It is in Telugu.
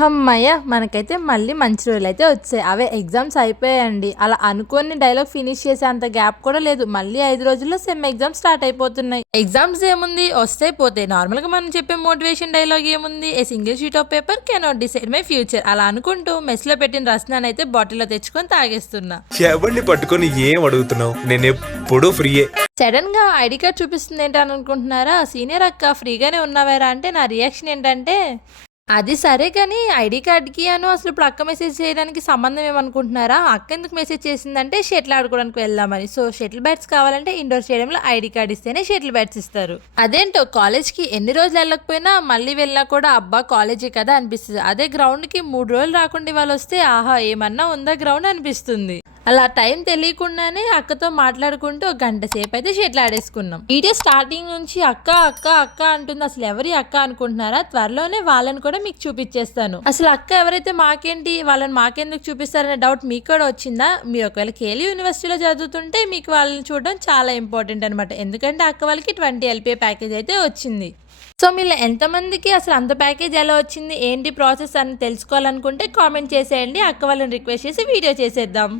హమ్మయ్య! మనకైతే మళ్ళీ మంచి రోజులైతే వచ్చాయి. అవే ఎగ్జామ్స్ అయిపోయాయండి. అలా అనుకోని డైలాగ్ ఫినిష్ చేసే అంత గ్యాప్ కూడా లేదు. మళ్ళీ 5 రోజుల్లో సెమ్ ఎగ్జామ్స్ స్టార్ట్ అయిపోతున్నాయి. ఎగ్జామ్స్ ఏముంది వస్తాయి పోతాయి. నార్మల్‌గా మనం చెప్పే మోటివేషన్ డైలాగ్ ఏముంది? A single sheet of paper cannot decide my future. అలా అనుకుంటూ మెస్‌లో పెట్టిన రసనానైతే బాటిల్‌లో తెచ్చుకొని తాగేస్తున్నా. ఎవరిని పట్టుకొని ఏం అడుగుతున్నావు? నేనెప్పుడూ ఫ్రీయే. సడన్‌గా ఐడీ కార్డ్ చూపిస్తుంది ఏంటని అనుకుంటున్నారా? సీనియర్ అక్క ఫ్రీగానే ఉన్నావేరా అంటే నా రియాక్షన్ ఏంటంటే అది సరే కానీ ఐడీ కార్డ్‌కి అసలు ఇప్పుడు అక్క మెసేజ్ చేయడానికి సంబంధం ఏమనుకుంటున్నారా? అక్క ఎందుకు మెసేజ్ చేసిందంటే షటిల్ ఆడుకోవడానికి వెళ్దామని. సో షటిల్ బ్యాట్స్ కావాలంటే ఇండోర్ స్టేడియంలో ఐడీ కార్డ్ ఇస్తేనే షటిల్ బ్యాట్స్ ఇస్తారు. అదేంటో కాలేజ్‌కి ఎన్ని రోజులు వెళ్ళకపోయినా మళ్ళీ వెళ్ళినా కూడా అబ్బా కాలేజే కదా అనిపిస్తుంది. అదే గ్రౌండ్‌కి 3 రోజులు రాకుండా ఇవాళ వస్తే ఆహా ఏమన్నా ఉందా గ్రౌండ్ అనిపిస్తుంది. అలా టైం తెలియకుండానే అక్కతో మాట్లాడుకుంటూ ఒక గంట సేపు అయితే షటిల్ ఆడేసుకున్నాం. వీడియో స్టార్టింగ్ నుంచి అక్క అక్క అక్క అంటుంది. అసలు ఎవరి అక్క అనుకుంటున్నారా? త్వరలోనే వాళ్ళని కూడా మీకు చూపించేస్తాను. అసలు అక్క ఎవరైతే మాకేంటి వాళ్ళని మాకెందుకు చూపిస్తారనే డౌట్ మీకు కూడా వచ్చిందా? మీరు ఒకవేళ కేలీ యూనివర్సిటీలో చదువుతుంటే మీకు వాళ్ళని చూడడం చాలా ఇంపార్టెంట్ అనమాట. ఎందుకంటే అక్క వాళ్ళకి 20 LPA ప్యాకేజ్ అయితే వచ్చింది. సో మీరు ఎంతమందికి అసలు అంత ప్యాకేజ్ ఎలా వచ్చింది ఏంటి ప్రాసెస్ అని తెలుసుకోవాలనుకుంటే కామెంట్ చేసేయండి. అక్క వాళ్ళని రిక్వెస్ట్ చేసి వీడియో చేసేద్దాం.